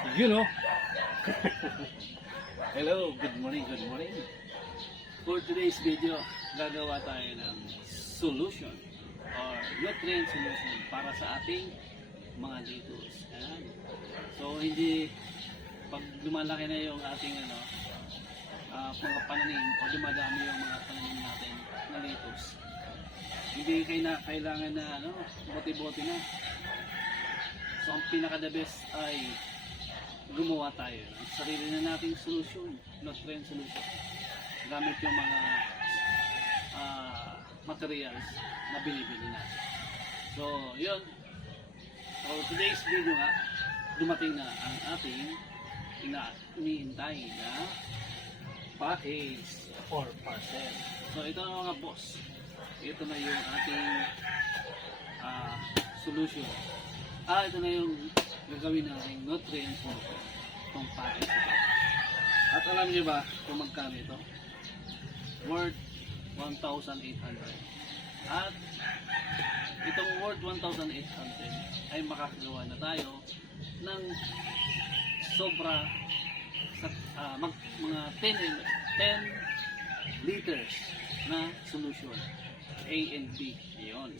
You know. Hello, good morning, good morning. For today's video, gagawa tayo ng solution or nutrient solution para sa ating mga lettuce. Ayan. So hindi pag lumalaki na yung ating mga pananim o dumadami yung mga pananim natin na lettuce, hindi kailangan na bote-bote na. So ang pinaka-the best ay gumawa tayo ng sarili na nating solution, nutrient solution, gamit yung mga materials na binibili natin. So yun, so today's video nga, dumating na ang ating iniintay na package or parcel. So ito na mga boss, ito na yung ating solution. Ito na yung gagawin natin nutrient solution, itong package ito. At alam niyo ba kung magkano ito? Worth 1,800. At itong worth 1,800 ay makakagawa na tayo ng sobra sa mga 10 liters na solution, A and B. Yun.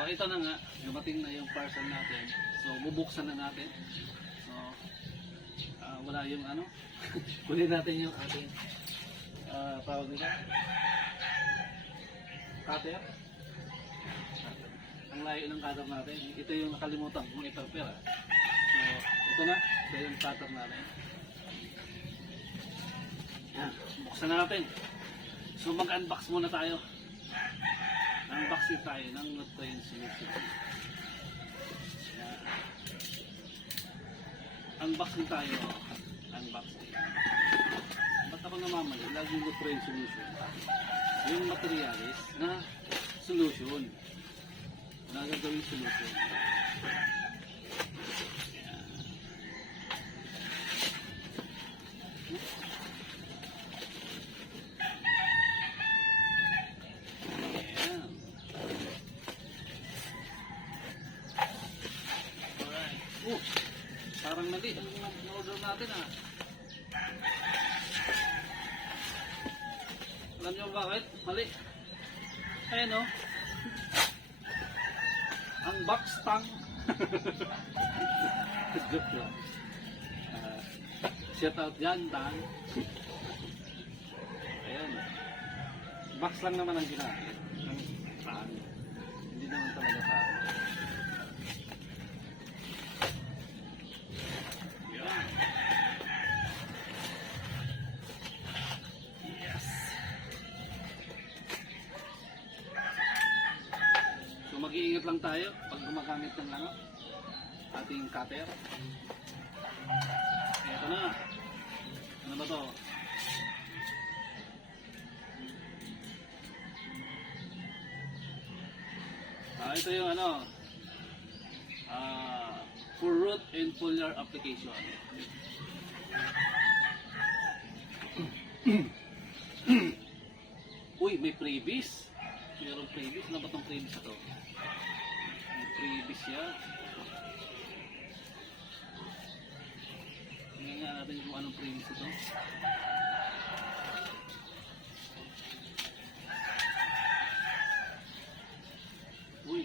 So ito na nga, dumating na yung parcel natin. So bubuksan na natin. So wala yung kunin natin yung ating tawag nila cutter. Ang layo ng cutter natin. Ito yung nakalimutan kung i-prepare. So ito na, ito yung cutter natin. Yan, buksan na natin. So mag-unbox muna tayo. Unboxing tayo ng nutrient solution. Yan. Unboxing tayo. Unboxing. Ba't ako namamali? Lagi yung nutrient solution. Yung materialis na solution. Na gagawin solution. Parang mali ang order natin Alam nyo bakit? Mali. Ayan ang box tang. Joke lang. Shout out yan, tang. Ayan. Box lang naman ang ginamit. Ang tang. Hindi naman talaga tang. Mag-iingat lang tayo pag gumagamit ng ating cutter. Ito na. Ano ba to? Ito yung for root and foliar application. Uy, may freebies. Mayroong freebies. Ano ba itong freebies ito? Freebies yan. Tingnan nga natin kung anong freebies ito. Uy,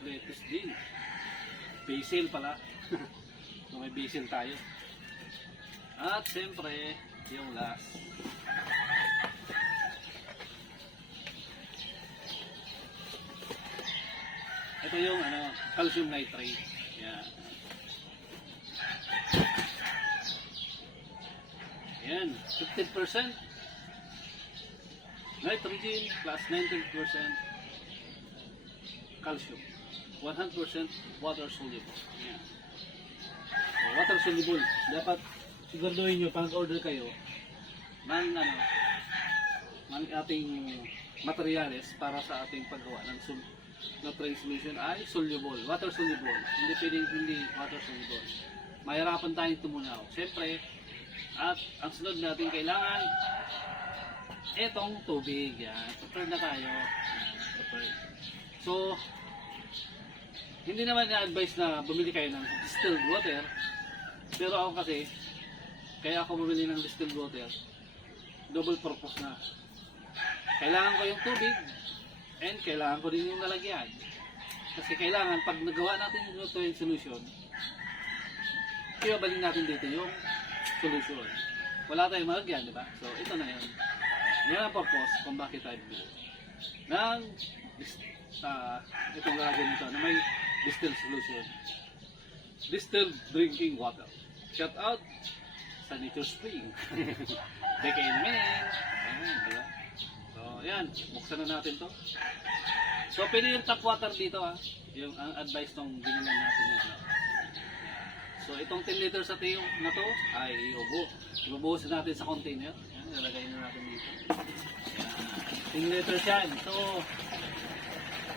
lettuce din. Basil pala. So may basil tayo. At siyempre, yung last. Ito yung calcium nitrate. Yan. Yan, 15% nitrogen plus 19% calcium. 100% water soluble. Yan. So, water soluble. Dapat siguraduhin nyo pag order kayo ng ng ating materials para sa ating paggawa ng nutrient solution ay soluble, water soluble. Hindi pwedeng hindi water soluble. Mahirapan tayong tumunaw. Siyempre, at ang sunod natin kailangan etong tubig. Yan. Prepare na tayo. Prepare. So, hindi naman na-advise na bumili kayo ng distilled water Pero ako kasi, kaya ako bumili ng distilled water, double purpose na. Kailangan ko yung tubig, and kailangan ko din yung lalagyan. Kasi kailangan, pag nagawa natin yung nutrient solution, ibabalik natin dito yung solution. Wala tayong malagyan, di ba? So, ito na yun. Yan ang purpose kung bakit tayo bumili ng itong lalagyan nito na may distilled solution. Distilled drinking water. Shout out sa Nature Spring. Decade Man. Ayan, di ba? So, yan. Buksan na natin to. So, pwede yung tap water dito ha. Yung ang advice tong binilan natin yun. So, itong 10 liters sa tayo na to ay ibubuhusin natin sa container. Yan, nilagay na natin dito. Yan. 10 liters yan. So,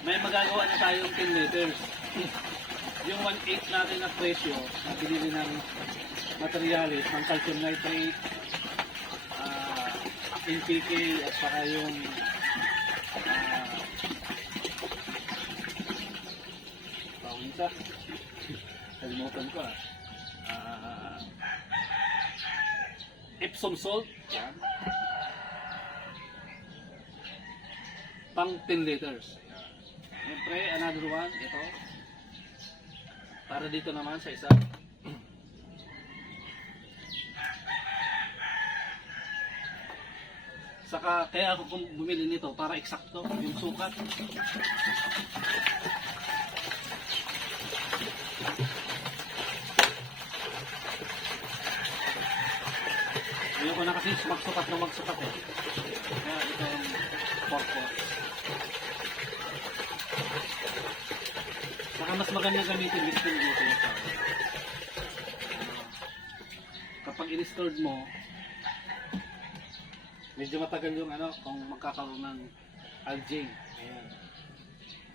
may magagawa na tayong 10 liters. Yung 1/8 natin na presyo na binili ng materialis ng calcium nitrate, NPK at saka yung isa kalimutan ko Epsom salt, yan, pang 10 liters. Siyempre, another one, ito para dito naman sa isa. Saka kaya ako bumili nito para eksakto yung sukat. Ayoko na kasi magsukat na magsukat eh. Kaya ito yung purpose. Saka mas maganda gamitin distilled water. Kapag in-stored mo, medyo matagal yung kung magkakaroon ng algae. Ayan.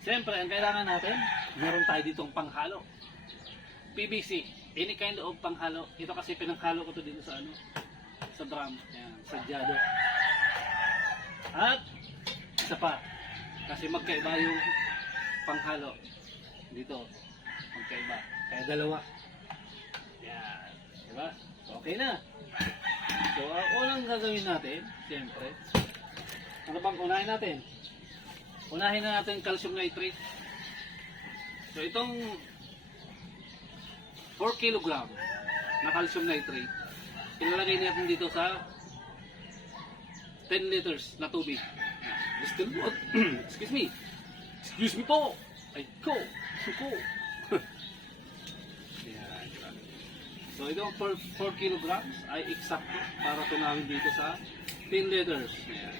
Siyempre, ang kailangan natin, meron tayo ditong panghalo. PVC, any kind of panghalo. Ito kasi pinanghalo ko to dito sa sa drum. Ayan, sadyado. At isa pa, kasi magkaiba yung panghalo. Dito, magkaiba. Kaya dalawa. Yan. Diba? So, okay na. So, ang unang gagawin natin, siyempre, ano bang unahin natin? Unahin na natin calcium nitrate. So, itong 4 kg na calcium nitrate, ilalagay natin dito sa 10 liters na tubig. Distilled water. Excuse me. Excuse me po. Ay, ko. Suko. So, itong 4 kilograms ay eksakto para tunawin dito sa 10 liters. Ayan.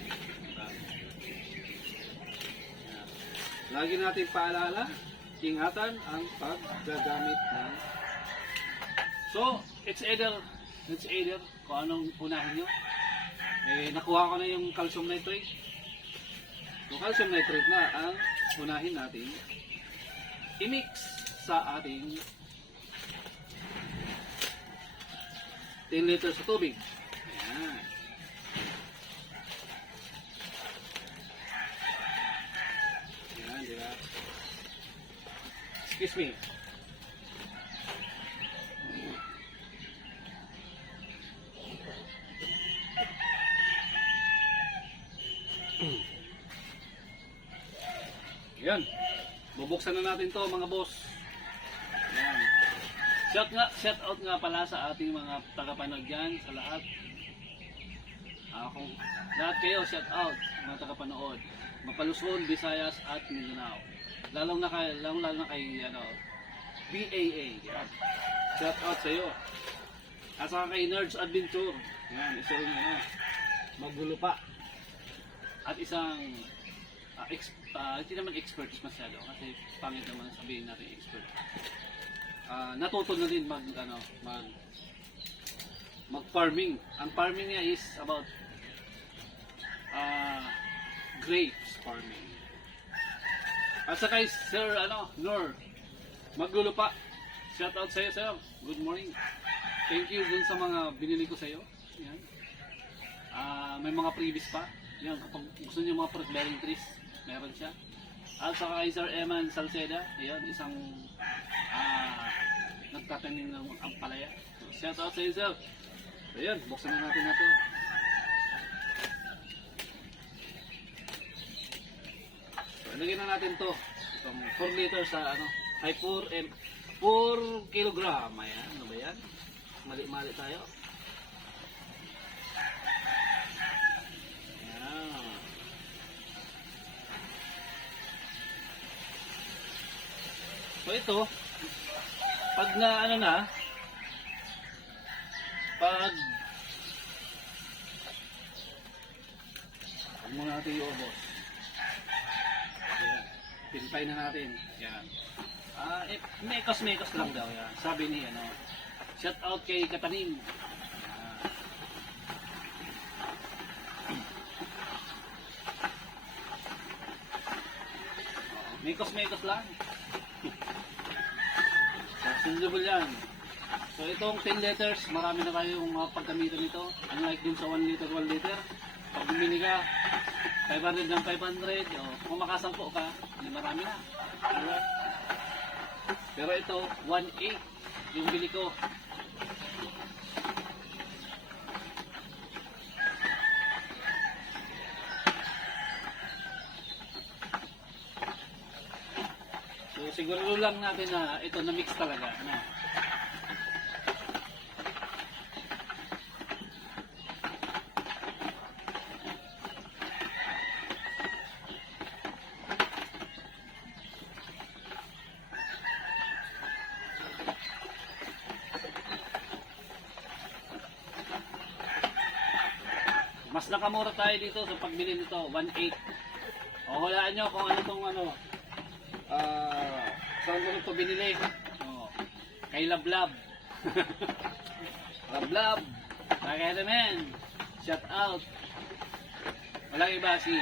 Lagi natin paalala, ingatan ang paggagamit ng. So, it's either kung anong unahin nyo. Nakuha ko na yung calcium nitrate. So, calcium nitrate na ang unahin natin i-mix sa ating 10 liters sa tubig. Ayan. Ayan, diba? Excuse me. Ayan. Bubuksan na natin to mga boss. Ayan. Shout out nga pala sa ating mga tagapanood dyan, sa lahat. Kung lahat kayo, shout out mga tagapanood. Mapaluson, Visayas at Mindanao. Lalo na kay BAA. Yan. Shout out sa iyo. At saka kay Nerds Adventure. Yan, isa rin magulo pa. At isang hindi naman experts masyado kasi pangit naman sabihin natin expert. Natuto na din mag-farming. Ang farming niya is about grapes farming. At saka Sir Nor maglulupa. Shout out sa iyo, sir. Good morning. Thank you dun sa mga binili ko sa iyo. Yan. May mga previous pa. Yan, kapag gusto niyo mga fruit bearing trees, meron siya. At saka kay Sir Eman Salceda, yan, isang nagtatanim ng ampalaya. So, shout out sa iyo, sir. So, yun, buksan na natin na to. So, ilagay na natin to. Itong 4 liters sa ano, ay 4 kilogram. Ayan, ano ba yan? Mali-mali tayo. Ayan. So ito, pag na ano na, pag huwag muna natin iubos. Ayan. Pintay na natin. Ayan. Mekos-mekos lang daw yan. Sabi ni ano, shout out kay Katanim. Mekos-mekos lang. Sindable yan. So itong 10 liters, marami na tayong pagkamitan nito. Unlike dun sa 1 liter, 1 liter. Pag bumili ka, 500 ng 500, o kung makasampo ka, hindi marami na. Alright? Pero ito, 1.8 yung bili ko. So siguro lang natin na ito na mix talaga. Ano? Mas nakamura tayo dito sa pagbili nito, 1.8. O hulaan nyo kung ano tong ano, saan ko ito binili. O, kay Lablab. Lablab. Kaya naman, shout out. Walang iba si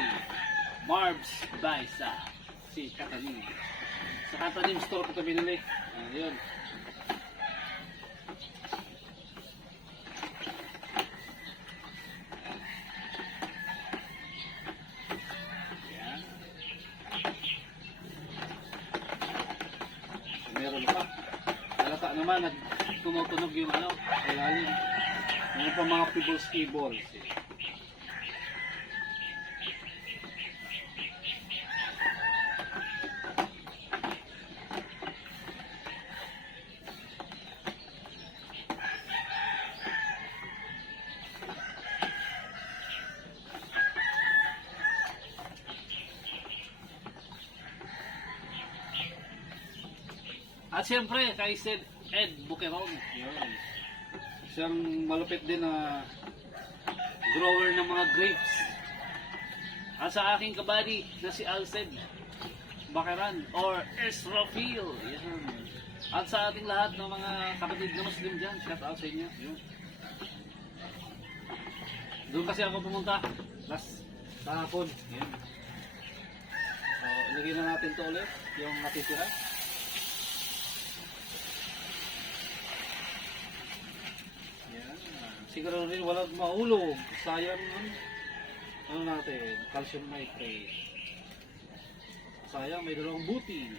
Marbs Baisa. Si Katanim. Sa Katanim store ko ito binili. Ayun. Meron pa. Halata naman, tumutunog yung ano, ilalim. Meron pa mga cables. At siyempre, kay Ed Buqueron. Yun. Siyang malupit din na grower ng mga grapes. At sa aking kabady na si Alced Buqueron or Esrafil. Yan. At sa ating lahat ng mga kapatid na Muslim dyan, shout out sa inyo. Yun. Doon kasi ako pumunta last kahapon. Yan. So, ilagay na natin to ulit, yung natitira. Siguro rin walang mahulog. Sayang ano natin, calcium nitrate. Sayang may dalawang buti.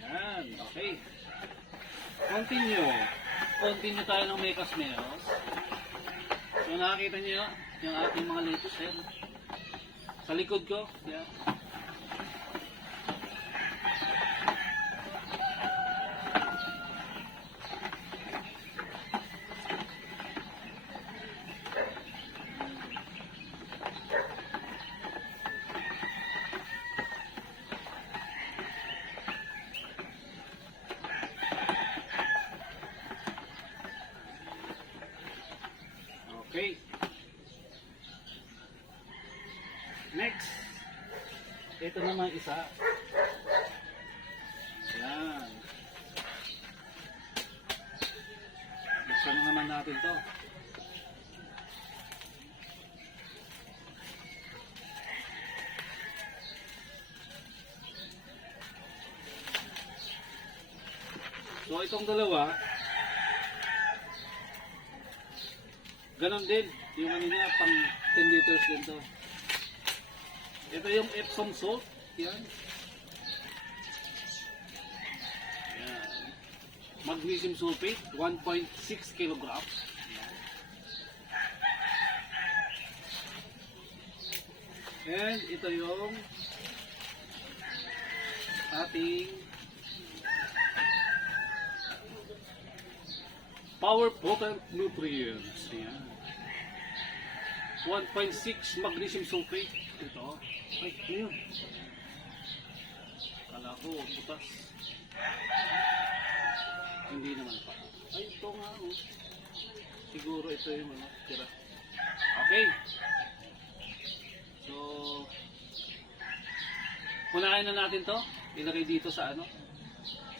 Yan, okay. Continue tayo ng mekos-mekos. So nakakita niyo yung ating mga lettuce yan. Sa likod ko, yan. Okay. Next. Ito naman isa. Yan. Buksan naman natin to. So itong dalawa, ganon din, yung ano niya, pang 10 liters din to. Ito yung Epsom salt, yan. Yan. magnesium sulfate, 1.6 kilograms. And ito yung ating power potent nutrients. Ayan. 1.6 magnesium sulfate. Ito. Ay, ayun. Kala ko, butas. Hindi naman pa. Ay, ito nga. Oh. Siguro ito yung ano, tira. Okay. So, punahin na natin to. Ilagay dito sa ano?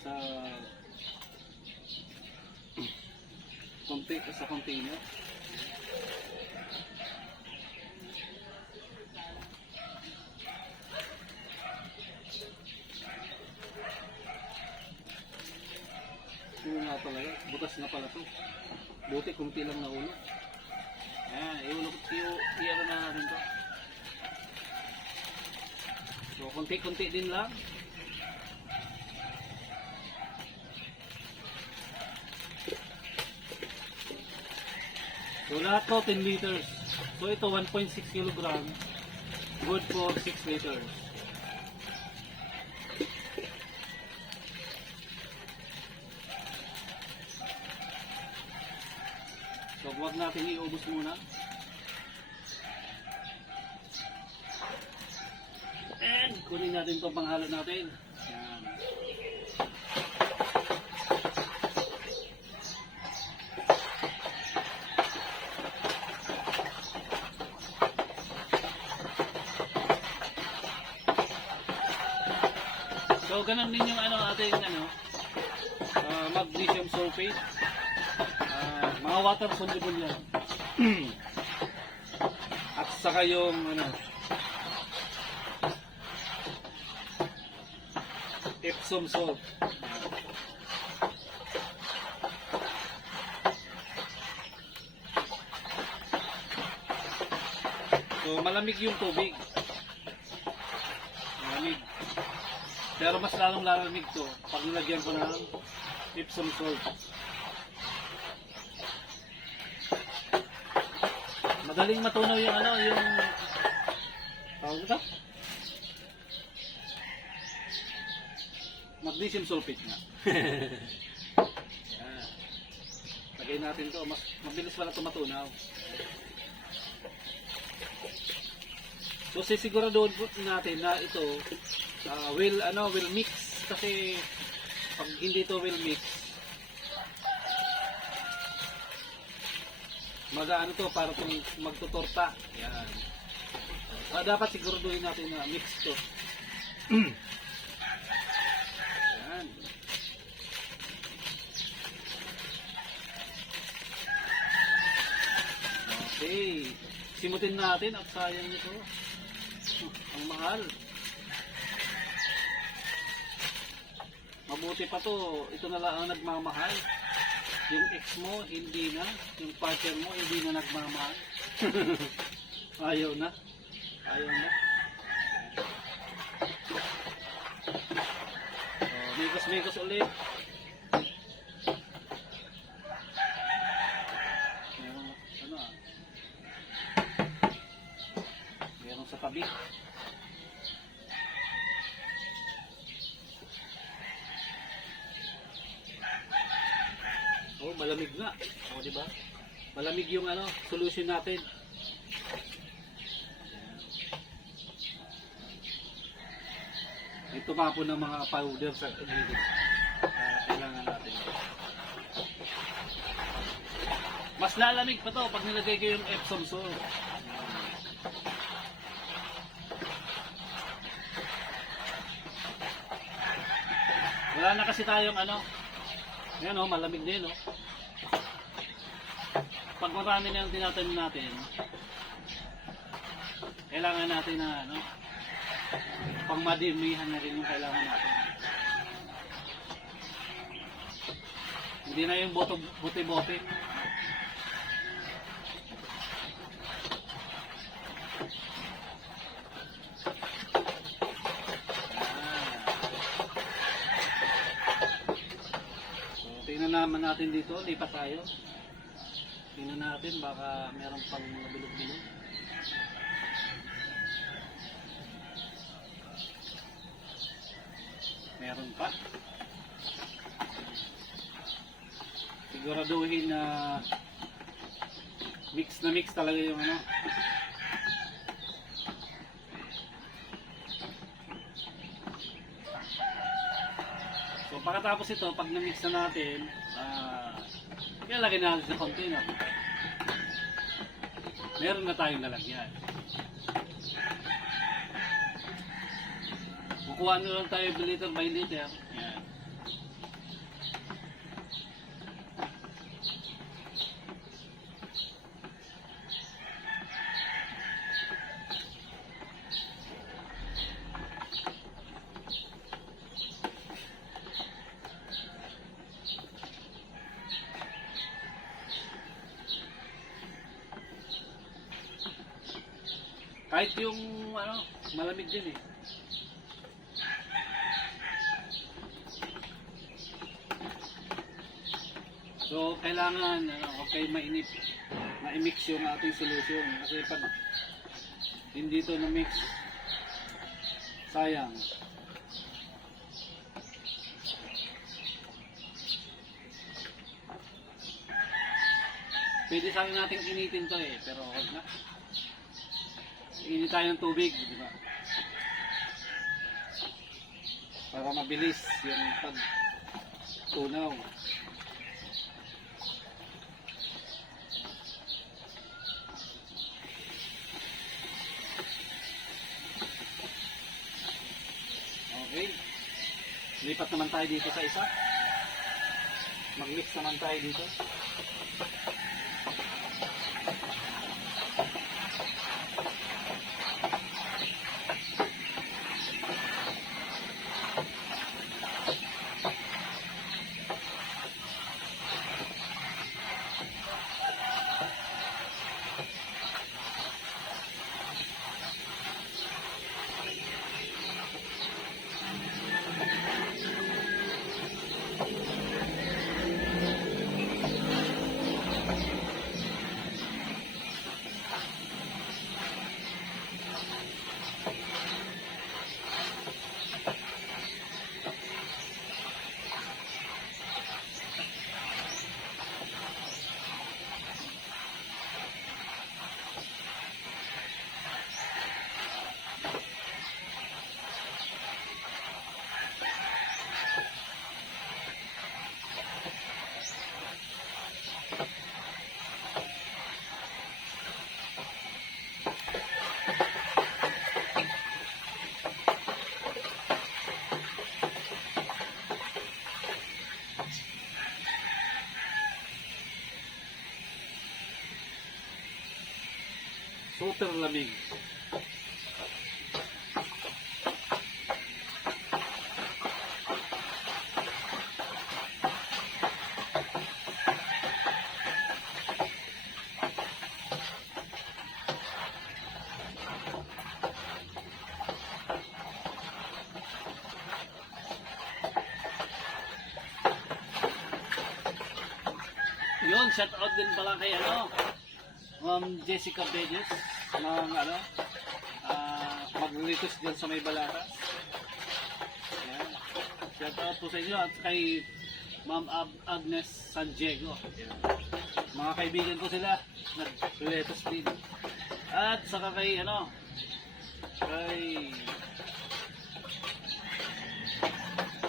Sa container. Ito nga pala, butas na pala to. Buti kunti lang na ulo. Ayan, i-ano na natin to. So, kunti-kunti din lang. So, lahat to 10 liters. So, ito 1.6 kilogram. Good for 6 liters. So, huwag natin iubos muna. And, kunin natin itong panghalo natin. Yan. So, ganun din yung ating magnesium sulfate. Mga water soluble yan. At saka yung Epsom salt. So malamig yung tubig. Malamig. Pero mas lalong lalamig to pag nilagyan ko ng Epsom salt. Madaling matunaw yung yung tawag ito? Magnesium sulfate nga. Lagay natin to, mas mabilis pala ito matunaw. So sisiguraduhin natin na ito will mix kasi pag hindi ito will mix mag-ano to para itong magtutorta. Yan. Dapat siguraduhin natin na mix to. Yan. Okay. Simutin natin at sayang nito. Ang mahal. Mabuti pa to. Ito na lang ang nagmamahal. Yung ex mo, hindi na. Yung partner mo, hindi na nagmamahal. Ayaw na. Ayaw na. Mikos-mikos ulit. Meron sa tabi. Oh, malamig nga. Oh, di ba? Malamig yung solution natin. Ito pa po ng mga powder sa gilid. Kailangan natin. Mas lalamig pa to pag nilagay ko yung Epsom salt. Wala na kasi tayong yan malamig din Pag marami na yung tinatanim natin, kailangan natin na pang madimihan na rin yung kailangan natin. Hindi na yung bote-bote. halaman natin dito, lipat tayo. Tingnan natin, baka meron pang mga bilog-bilog. Meron pa. Siguraduhin na mix talaga yung ano. So pagkatapos ito, pag na-mix na natin, ilalagay na natin sa container. Meron na tayong lalagyan. Kukuha na lang tayo liter by liter. Yan. Kahit yung ano, malamig din eh. So kailangan huwag kayo mainip, ma-mix yung ating solution kasi pag hindi ito na-mix, sayang. Pwede sana nating initin to eh, pero huwag na. Init tayo ng tubig, di ba? Para mabilis yung pagtunaw. Okay. Lipat naman tayo dito sa isa. Mag-mix naman tayo dito. Super lamig. Yun, shout out din pala kay Jessica Bedes ng mag-request dyan sa may Balatas. Yan. Shout out po sa inyo at kay Ma'am Agnes San Diego. Yan. Mga kaibigan ko sila, nag-request din. At saka kay kay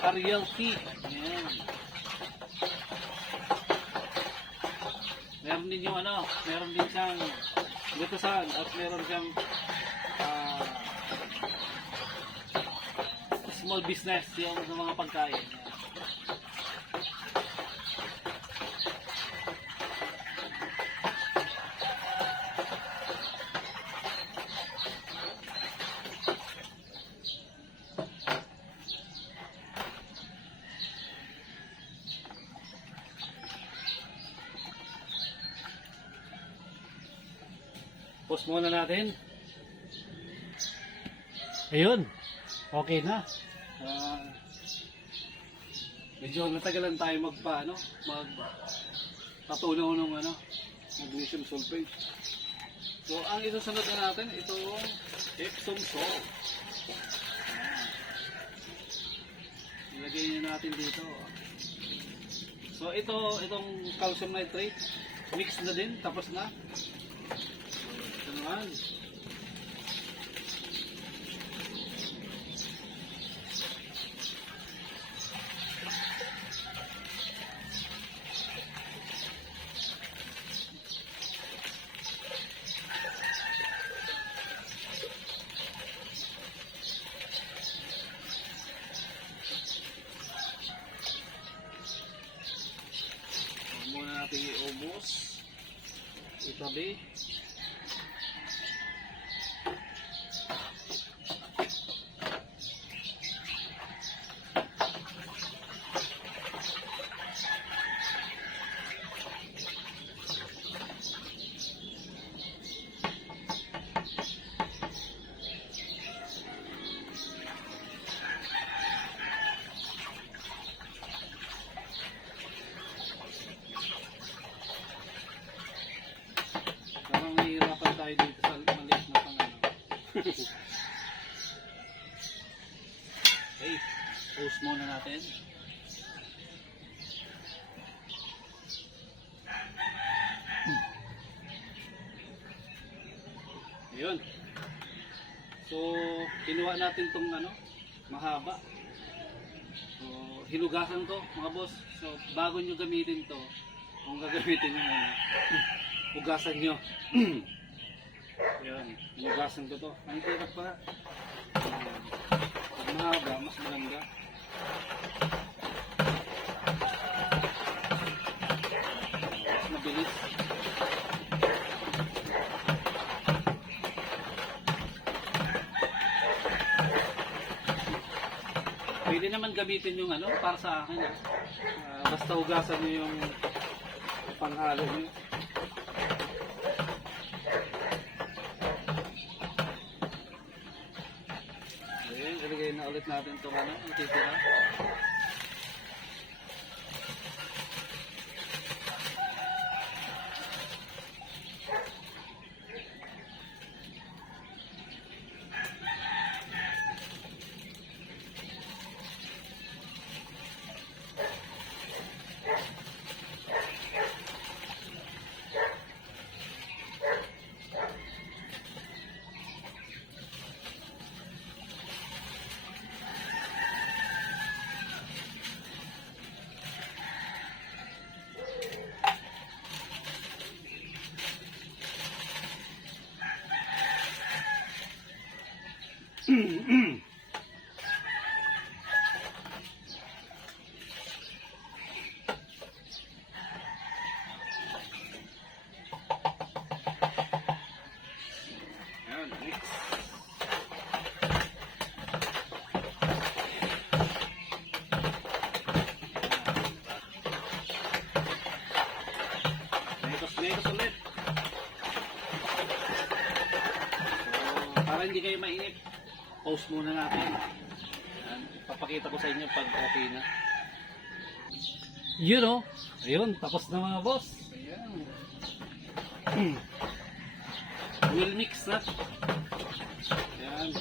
Ariel T. Yan. Meron din yung meron din siyang gatusan at meron siyang small business yung sa mga pagkain. Pause muna natin. Ayun. Okay na. Medyo natagalan tayo patunaw ng magnesium sulfate. So, ang isusunod na natin, itong Epsom salt. Ilagay nyo natin dito. So, itong calcium nitrate, mix na din, tapos na. Ito naman. Muna natin iubos, itabi. Parang nahihirapan tayo dito sa maliit na pangano. Okay, post muna natin. Ayun. So, kinuha natin tong mahaba. So, hinugasan to mga boss. So, bago nyo gamitin to, kung gagamitin nyo hugasan nyo. Ayan, hinugasan ko to. Ang hirap pa. Pag mahaba, mas maganda. Mas mabilis. Pwede naman gamitin yung para sa akin. Basta hugasan nyo yung panghalo nyo. Ayan, ilagay na ulit natin itong titira. Ayan, mix. Netos ulit. So, para hindi kayo mainip, pause muna natin. Ayan, papakita ko sa inyo pag okay na. Ayun, tapos na mga boss. Ayan. Will mix na. Ayan.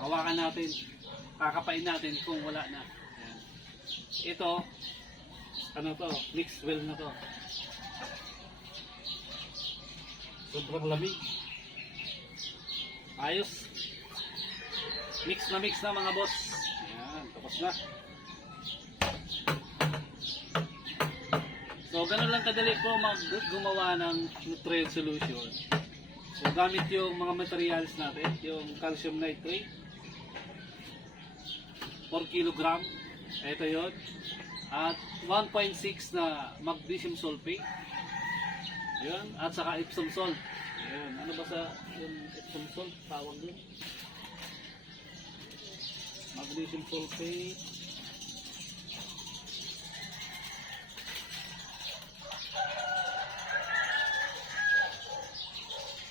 Hawakan natin. Kakapain natin kung wala na. Ayan. Ito, to? Mixed well na to. Sobrang lamig. Ayos. Mix na mga boss. Ayan, tapos na. So, ganun lang kadali po gumawa ng nutrient solution. So, gamit yung mga materials natin, yung calcium nitrate, 4 kg. Ito yun. At 1.6 na magnesium sulfate. Yun. At saka Epsom salt. Yun. Ano ba sa yung Epsom salt? Tawag din. Magnesium sulfate.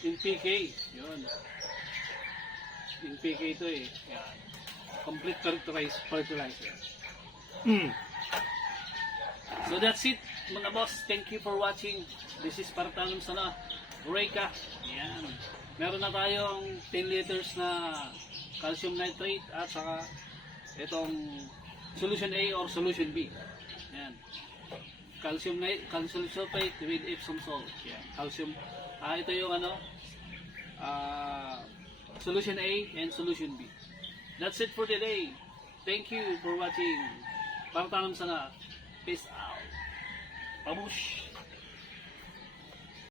NPK. Yun. NPK ito eh. Yan. Complete fertilizer. So that's it mga boss. Thank you for watching. This is Partanum Sana Reka. Yan. Meron na tayong 10 liters na calcium nitrate at saka itong solution A or solution B. Yan. Calcium sulfate with Epsom salt. Yan. Calcium. Ito yung solution A and solution B. That's it for today. Thank you for watching. Partanum Sana. Peace out. Babush!